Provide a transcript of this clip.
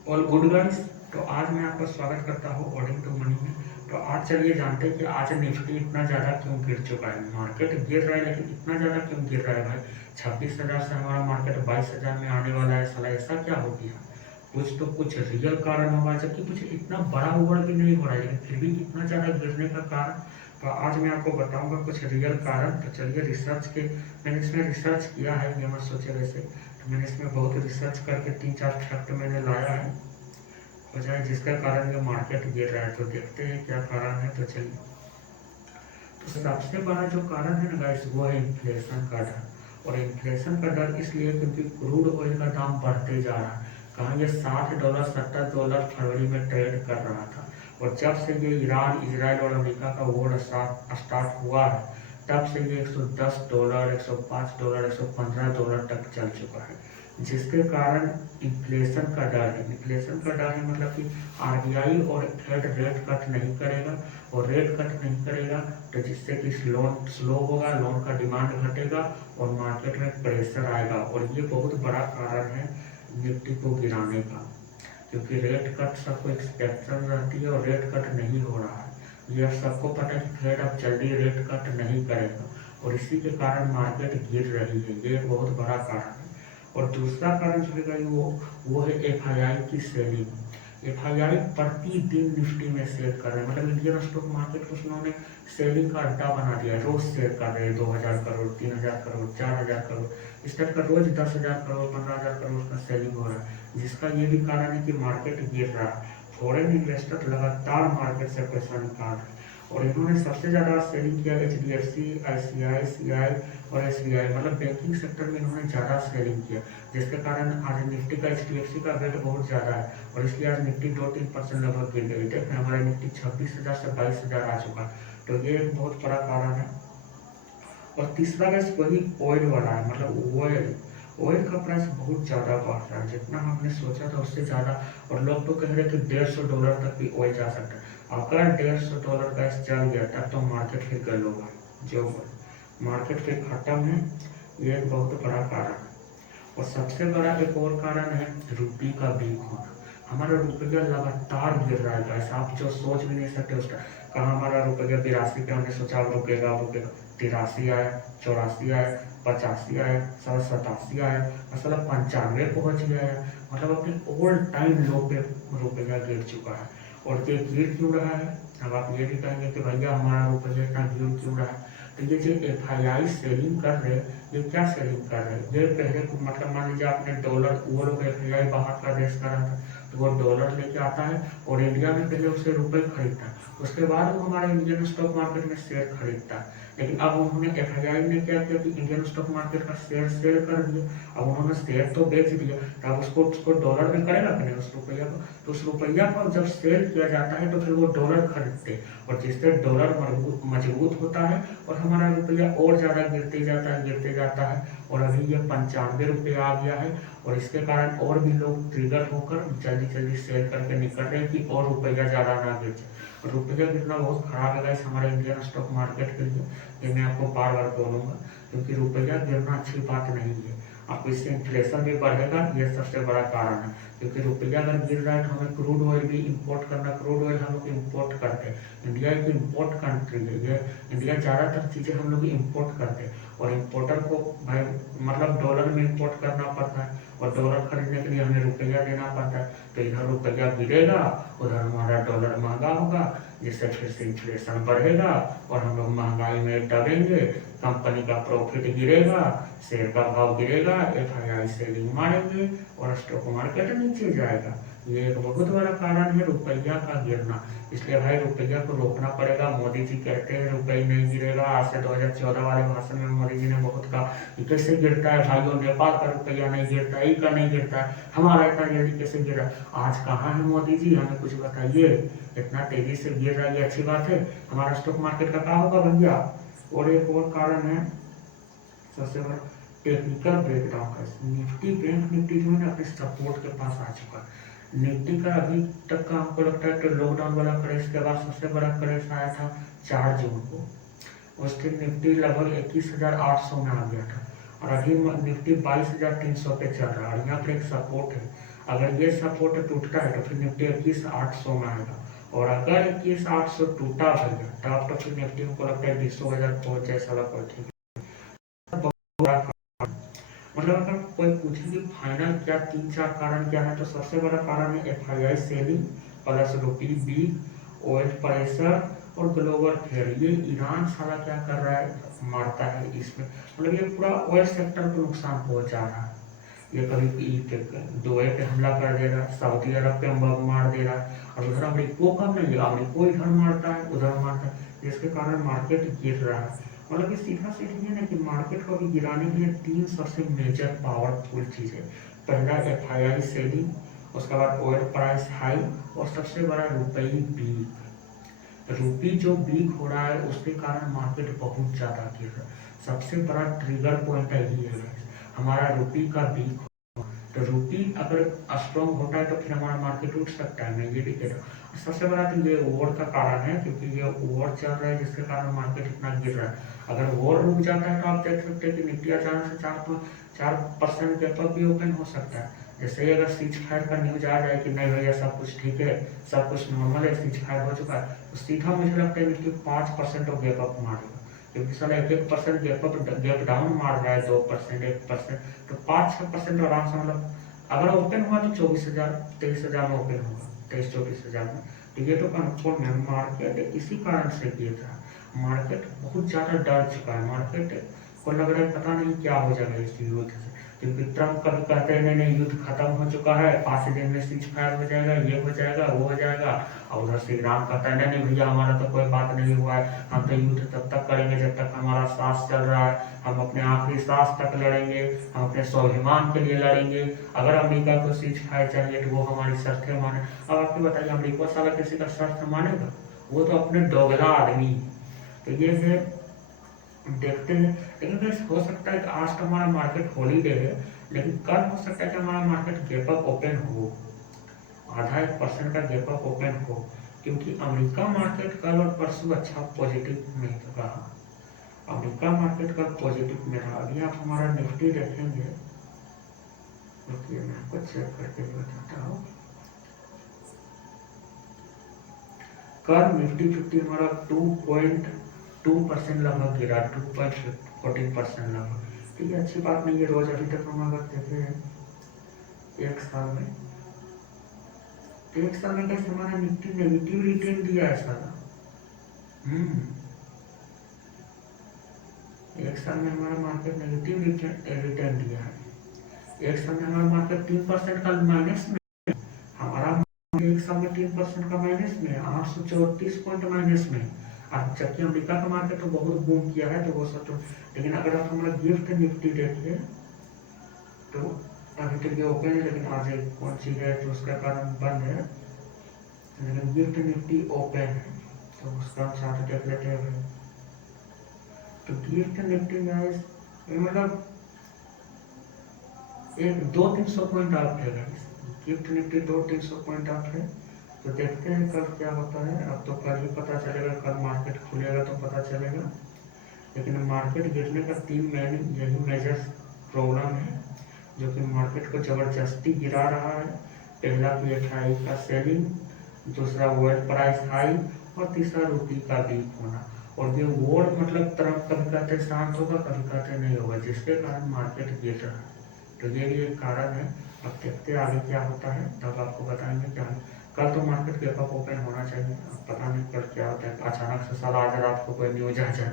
All good guys. तो आज मैं आपका स्वागत करता हूँ ऑर्डिंग टू मनी में। तो आज चलिए जानते हैं कि आज निफ्टी इतना ज़्यादा क्यों गिर चुका है। मार्केट गिर रहा है लेकिन इतना ज़्यादा क्यों गिर रहा है भाई। 26,000 से हमारा मार्केट 22,000 में आने वाला है। साला ऐसा क्या हो गया। कुछ तो कुछ रियल कारण होगा, जबकि कुछ इतना बड़ा ओवर भी नहीं हो रहा है लेकिन फिर भी इतना ज़्यादा गिरने का कारण। तो आज मैं आपको बताऊंगा कुछ रियल कारण। तो चलिए रिसर्च के मैंने इसमें रिसर्च किया है, ये मत सोचे वैसे। तो मैंने इसमें बहुत रिसर्च करके 3-4 फैक्ट मैंने लाया है वजह जिसका कारण ये मार्केट गिर रहा है। तो देखते हैं क्या कारण है। तो चलिए, तो सबसे बड़ा जो कारण है ना गाइस, वो है इन्फ्लेशन का डर। और इन्फ्लेशन का डर इसलिए क्योंकि क्रूड ऑयल का दाम बढ़ते जा रहा है। कहाँ ये $60 $70 फरवरी में ट्रेड कर रहा था, और जब से ये ईरान इजराइल और अमेरिका का वॉर स्टार्ट हुआ है तब से ये $110 $105 $115 तक चल चुका है। जिसके कारण इन्फ्लेशन का डर है। इन्फ्लेशन का डर है मतलब कि आरबीआई और फेड रेट कट नहीं करेगा, और रेट कट नहीं करेगा तो जिससे कि लोन स्लो होगा, लोन का डिमांड घटेगा और मार्केट में प्रेशर आएगा। और ये बहुत बड़ा कारण है निफ्टी को गिराने का, क्योंकि रेट कट सबको एक्सपेक्टेशन रहती है और रेट कट नहीं हो रहा है। ये अब सबको पता है कि फेड अब जल्दी रेट कट नहीं करेगा, और इसी के कारण मार्केट गिर रही है। ये एक बहुत बड़ा कारण है। और दूसरा कारण जो है वो है एफआईआई की सेलिंग। एफआईआई प्रतिदिन निफ्टी में सेल कर रहे हैं, मतलब इंडियन स्टॉक मार्केट को उन्होंने सेलिंग का अड्डा बना दिया है। रोज सेल कर रहे हैं 2,000 करोड़ 3,000 करोड़ 4,000 करोड़, इस टाइप का रोज 10,000 करोड़ 15,000 करोड़ का सेलिंग हो रहा है। जिसका ये भी कारण है कि मार्केट गिर रहा है। फॉरेन इन्वेस्टर लगातार मार्केट से पैसा निकाल रहे हैं, और इन्होंने सबसे ज़्यादा सेलिंग किया HDFC, ICICI और SBI, मतलब बैंकिंग सेक्टर में इन्होंने ज़्यादा सेलिंग किया। जिसके कारण आज निफ्टी का HDFC का वेट बहुत ज़्यादा है, और इसलिए आज निफ्टी 2-3% लगभग गिर गई। देख रहे हैं हमारे निफ्टी 26,000 से 22,000 आ चुका है। तो ये एक बहुत बड़ा कारण है। और तीसरा गैस वही ऑयल वाला है, मतलब ऑयल ऑयल का प्राइस बहुत ज़्यादा बढ़ रहा है, जितना हमने सोचा था उससे ज़्यादा। और लोग तो कह रहे हैं कि $150 तक भी ऑयल जा सकता है। अगर $150 गैस चल गया तब तो मार्केट फिर गल होगा। जो मार्केट फिर खत्म है। ये एक बहुत बड़ा कारण है। और सबसे बड़ा एक और कारण है रुपये का वीक होना। हमारा रुपया लगातार गिर रहा है गाइस, आप जो सोच भी नहीं सकते उसका। कहाँ हमारा रुपया 82 पे हमने सोचा अब रुकेगा रुकेगा, 83 आया, 84 आया, 85 आया, 87 आया, मसला 95 पहुंच गया है। मतलब अपने ऑल टाइम लो पे रुपया गिर चुका है। और ये गिर क्यों रहा है, अब आप ये भी कहेंगे कि भैया हमारा रुपया इतना गिर क्यों रहा है। तो ये जो एफआईआई सेलिंग कर रहे हैं, ये क्या सेलिंग कर रहे हैं। ये पहले मतलब मान लीजिए आपने डॉलर, वो लोग एफआईआई बाहर का देश का रहता है तो वो डॉलर लेके आता है और इंडिया में पहले उसे रुपए खरीदता है, उसके बाद वो हमारे इंडियन स्टॉक मार्केट में शेयर खरीदता है। लेकिन अब उन्होंने एफआईआई ने क्या किया कि इंडियन स्टॉक मार्केट का शेयर सेल कर दिया। अब उन्होंने शेयर तो बेच दिया, तो अब उसको डॉलर में करेगा कि नहीं उस रुपया को। तो उस रुपया को जब सेल किया जाता है तो फिर वो डॉलर खरीदते हैं, और जिससे डॉलर मजबूत होता है और हमारा रुपया और ज़्यादा गिरते जाता है। और अभी ये 95 रुपये आ गया है, और इसके कारण और भी लोग ट्रिगर होकर जल्दी जल्दी सेल करके निकल रहे हैं कि और रुपया ज़्यादा ना गिर जाए। और रुपया गिरना बहुत खराब है गाइस हमारे इंडियन स्टॉक मार्केट के लिए। ये मैं आपको बार बार बोलूँगा, क्योंकि रुपया गिरना अच्छी बात नहीं है। आपको इससे इन्फ्लेशन भी बढ़ेगा, ये सबसे बड़ा कारण है। क्योंकि रुपया अगर गिर रहा है तो हमें क्रूड ऑयल भी इंपोर्ट करना, क्रूड ऑयल हम लोग इंपोर्ट करते हैं। इंडिया एक इंपोर्ट कंट्री है, ये इंडिया ज़्यादातर चीज़ें हम लोग इंपोर्ट करते हैं, और इंपोर्टर को भाई मतलब डॉलर में इंपोर्ट करना पड़ता है, और डॉलर खरीदने के लिए हमें रुपया देना पड़ता है। तो इधर रुपया गिरेगा, उधर हमारा डॉलर महंगा होगा, जिससे फिर से इन्फ्लेशन बढ़ेगा और हम लोग महंगाई में दबेंगे, कंपनी का प्रॉफिट गिरेगा, शेयर का भाव गिरेगा, एफआईआई सेलिंग मारेंगे और स्टॉक मार्केट नीचे जाएगा। ये एक बहुत बड़ा कारण है रुपया का गिरना। इसलिए भाई रुपया को रोकना पड़ेगा। मोदी जी कहते हैं रुपया नहीं गिरेगा। आज से 2014 वाले भाषण में मोदी जी ने बहुत कहा कि कैसे गिरता है भाइयों, नेपाल का रुपया नहीं गिरता है, का नहीं गिरता है, हमारा इतना जल्दी कैसे गिरा। आज कहाँ है मोदी जी, हमें कुछ बताइए। इतना तेजी से गिर रहा है, ये अच्छी बात है। हमारा स्टॉक मार्केट का क्या होगा भैया। और एक और कारण है सबसे बड़ा, टेक्निकल ब्रेकडाउन का। निफ्टी बैंक निफ्टी जो है ना अपने सपोर्ट के पास आ चुका है। निफ्टी का अभी तक का हमको लगता है कि लॉकडाउन वाला क्रैश के बाद सबसे बड़ा क्रैश आया था 4 जून को। उस दिन निफ्टी लगभग 21,800 में आ गया था, और अभी निफ्टी 22,300 पे चल रहा है, और यहाँ पर एक सपोर्ट है। अगर ये सपोर्ट टूटता है तो फिर निफ्टी 21,800 में आएगा, और अगर 21,800 टूटा भैया तब तो फिर निफ्टी को लगता है 20,000 पहुंच जाए साला कोई ठीक है। मतलब अगर कोई पूछे कि फाइनल क्या 3-4 कारण क्या है, तो सबसे बड़ा कारण है FII सेलिंग प्लस रुपी वीक, ऑयल प्रेशर और ग्लोबल फेयर। ये ईरान साला क्या कर रहा है, मारता है इसमें, मतलब ये पूरा ऑयल सेक्टर को नुकसान पहुंचा रहा है। ये कभी दुबई पे हमला कर दे रहा है, सऊदी अरब पे बम मार दे रहा है, और उधर अमरीको कब नहीं, अमरीको इधर मारता है उधर मारता है, जिसके कारण मार्केट गिर रहा है। मतलब ये सीधा सीधी है ना कि मार्केट को भी गिराने के लिए 3 सबसे मेजर पावरफुल चीज़ है। पहला FII सेलिंग, उसके बाद ऑयल प्राइस हाई, और सबसे बड़ा रुपये वीक। रुपी जो वीक हो रहा है उसके कारण मार्केट बहुत ज़्यादा गिर रहा है। सबसे बड़ा ट्रिगर पॉइंट यही है हमारा रुपी का वीक। तो रुपी अगर स्ट्रॉन्ग होता है तो फिर हमारा मार्केट उठ सकता है, मैं ये भी कह रहा हूँ। सबसे बड़ा तो ये वॉर का कारण है, क्योंकि ये वॉर चल रहा है जिसके कारण मार्केट इतना गिर रहा है। अगर वॉर रुक जाता है तो आप देख सकते हैं कि निफ्टी अचानक से 4% के ऊपर भी ओपन हो सकता है। जैसे ही अगर सीज फायर का न्यूज आ जाए कि नहीं भैया सब कुछ ठीक है, सब कुछ नॉर्मल है, सीज फायर हो चुका है, तो सीधा मुझे लगता है निफ्टी 5% और गैप अप मारेगा। क्योंकि साला 1% गैप डाउन मार रहा है, 2% 1%, तो 5-6% आराम से, मतलब अगर ओपन हुआ तो 24,000 23,000 में ओपन होगा, 23-24,000 में। तो ये तो कन्फर्म है, मार्केट इसी कारण से गिर रहा है। मार्केट बहुत ज़्यादा डर चुका है, मार्केट को लग रहा है पता नहीं क्या हो जाएगा इस युद्ध से, क्योंकि ट्रम्प कभी कहते हैं नहीं युद्ध खत्म हो चुका है, 5 दिन में सीज फायर हो जाएगा, ये हो जाएगा वो हो जाएगा, और उधर से ईरान कहता है नहीं भैया हमारा तो कोई बात नहीं हुआ है, हम तो युद्ध तब तक करेंगे जब तक हमारा सांस चल रहा है, हम अपने आखिरी सांस तक लड़ेंगे, हम अपने स्वाभिमान के लिए लड़ेंगे, अगर अमेरिका को सीज फायर चाहिए तो वो हमारी शर्तें माने। अब आपको बताइए अमेरिका साला किसी का शर्त मानेगा, वो तो अपने दोगला आदमी। तो ये है, देखते हैं। लेकिन गाइस हो सकता है कि आज का हमारा मार्केट हॉलीडे है, लेकिन कल हो सकता है कि हमारा मार्केट गैप अप ओपन हो, आधा 1% का गैप अप ओपन हो, क्योंकि अमेरिका मार्केट कल और परसों अच्छा पॉजिटिव में रहा। अमेरिका मार्केट कल पॉजिटिव में रहा। अभी आप हमारा निफ्टी देखेंगे, रुकिए मैं आपको चेक करके बताता हूँ। कल निफ्टी 50 हमारा 2.2% लगभग गिरा, 2.14% लगभग। ठीक है, अच्छी बात नहीं है। रोज अभी तक हम अगर देखें एक साल में, तो एक साल में कैसे हमारा निफ्टी नेगेटिव रिटर्न दिया है साला। एक साल में हमारा मार्केट नेगेटिव रिटर्न दिया है। एक साल में हमारा मार्केट 3% का माइनस में, हमारा एक साल में 3% का माइनस में, 834 पॉइंट माइनस में। अब जबकि अमेरिका का मार्केट तो बहुत बूम किया है, तो वो सब तो, लेकिन अगर आप हमारा गिफ्ट निफ्टी देखिए तो अभी तक ये ओपन है, लेकिन आज एक कौन सी है तो उसका कारण बंद है, लेकिन गिफ्ट निफ्टी ओपन है, तो उसका हम साथ देख लेते हैं। तो गिफ्ट निफ्टी में मतलब एक 200-300 पॉइंट ऑफ है, गिफ्ट निफ्टी 200-300 पॉइंट ऑफ है। तो देखते हैं कल क्या होता है। अब तो कल ही पता चलेगा, कल मार्केट खुलेगा तो पता चलेगा। लेकिन मार्केट गिरने का 3 मेन यही मेजर प्रॉब्लम है जो कि मार्केट को ज़बरदस्ती गिरा रहा है। पहला कि FII का सेलिंग, दूसरा ऑयल प्राइस हाई, और तीसरा रुपये का वीक होना। और ये वॉर मतलब तरफ कभी कहते शांत होगा, कभी कहते नहीं होगा, जिसके कारण मार्केट गिर रहा है। तो ये भी एक कारण है। अब देखते आगे क्या होता है, तब आपको बताएंगे क्या। कल तो मार्केट गैप अप ओपन होना चाहिए, अब पता नहीं कल क्या होता है, अचानक से साला आज रात को कोई न्यूज आ जाए